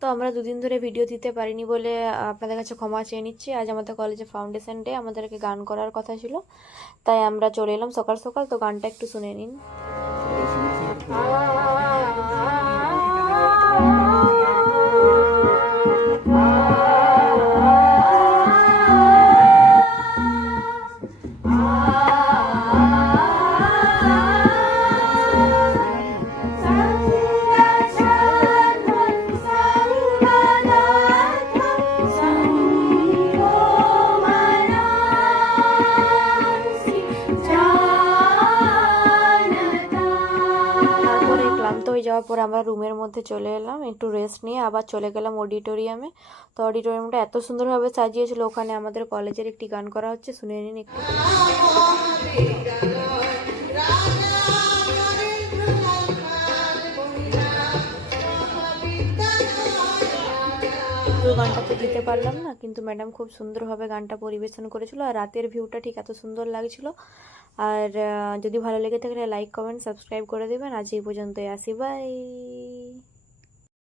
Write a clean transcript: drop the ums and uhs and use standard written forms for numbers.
তো আমরা দুদিন ধরে ভিডিও দিতে পারিনি বলে আপনাদের কাছে ক্ষমা চেয়ে নিচ্ছি। আজ আমাদের কলেজে ফাউন্ডেশন ডে, আমাদেরকে গান করার কথা ছিল, তাই আমরা চলে এলাম সকাল সকাল। তো গানটা একটু শুনে নিন। ক্লান্ত হয়ে যাওয়ার পর আমরা রুমের মধ্যে চলে এলাম, একটু রেস্ট নিয়ে আবার চলে গেলাম অডিটোরিয়ামে। তো অডিটোরিয়ামটা এত সুন্দরভাবে সাজিয়েছিল, ওখানে আমাদের কলেজের একটি গান করা হচ্ছে, শুনে নিন একটু। পুরো গানটা তো দিতে পারলাম না, কিন্তু ম্যাডাম খুব সুন্দরভাবে গানটা পরিবেশন করেছিল, আর রাতের ভিউটা ঠিক এত সুন্দর লাগছিল। আর যদি ভালো লেগে থাকলে লাইক কমেন্ট সাবস্ক্রাইব করে দেবেন। আজ এই পর্যন্তই, আসি, বাই।